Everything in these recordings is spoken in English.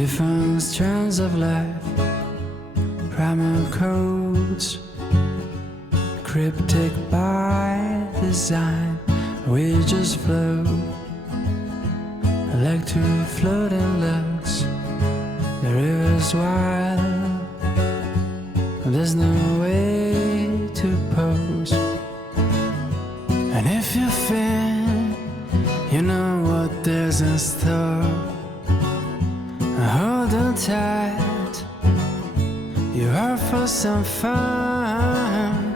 different strands of life, primal codes, cryptic by design. We just float, like two floating looks. The river's wild, there's no way to pose. And if you think you know what there's in store, hold on tight, you're out for some fun.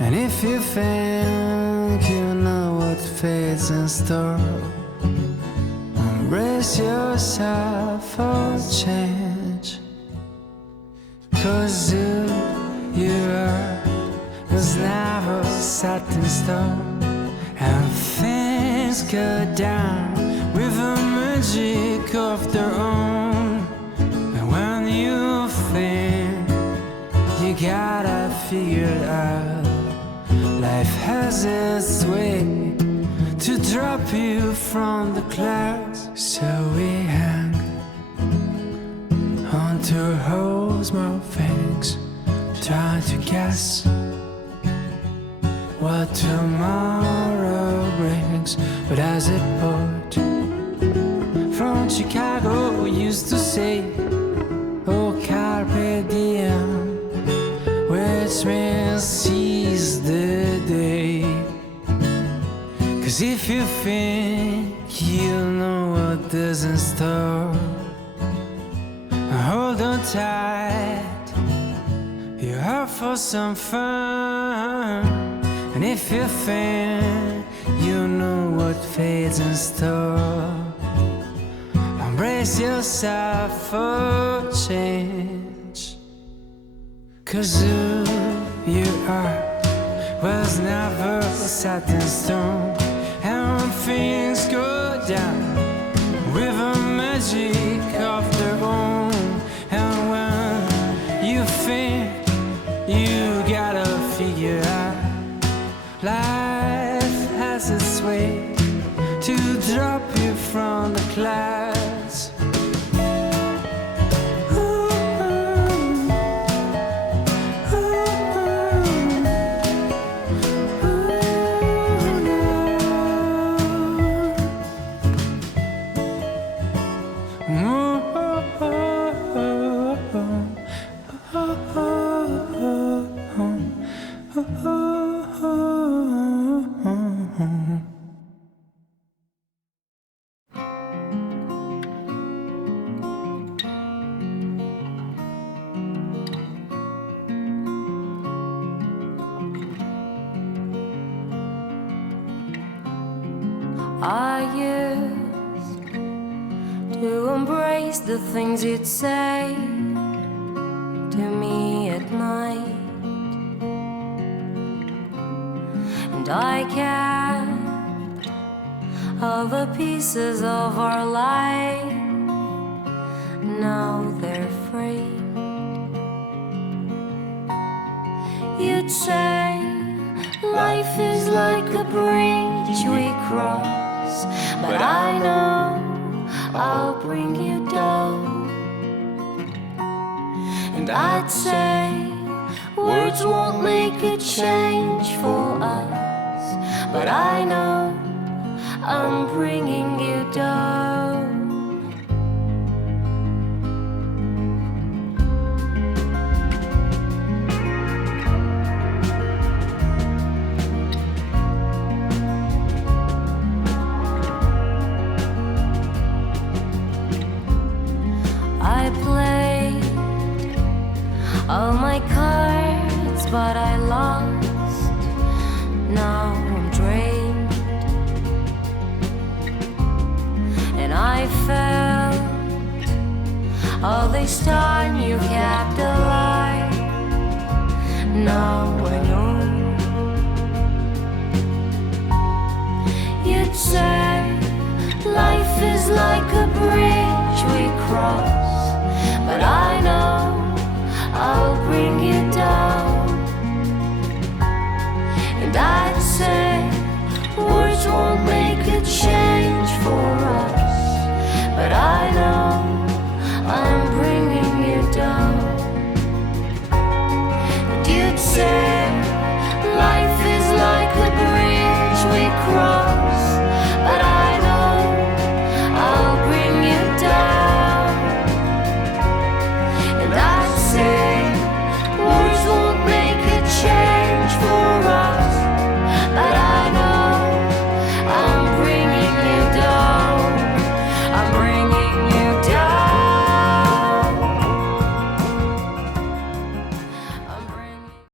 And if you think you know what fate's in store, embrace yourself for change. 'Cause who you are was never set in stone, and things go down with a magic of their own. And when you think you gotta figure it out, life has its way to drop you from the clouds. So we hang onto holes more things, trying to guess what tomorrow brings. But as a poet from Chicago used to say, oh carpe diem, which means seize the day. 'Cause if you think you'll know what is in store, hold on tight, you're out for some fun. And if you think you know what fate's in store, embrace yourself for change. 'Cause who you are was never set in stone, and when things go down with a magic of their own, and when you think you gotta figure out, life has its way to drop you from the clouds. I used to embrace the things you'd say to me at night, and I kept all the pieces of our life. Now they're free. You'd say life is like a bridge we cross, but I know I'll bring you down. And I'd say words won't make a change for us, but I know I'm bringing you down. I played all my cards, but I lost. Now I'm drained, and I felt all this time you kept alive. Now I know. You'd say life is like a breeze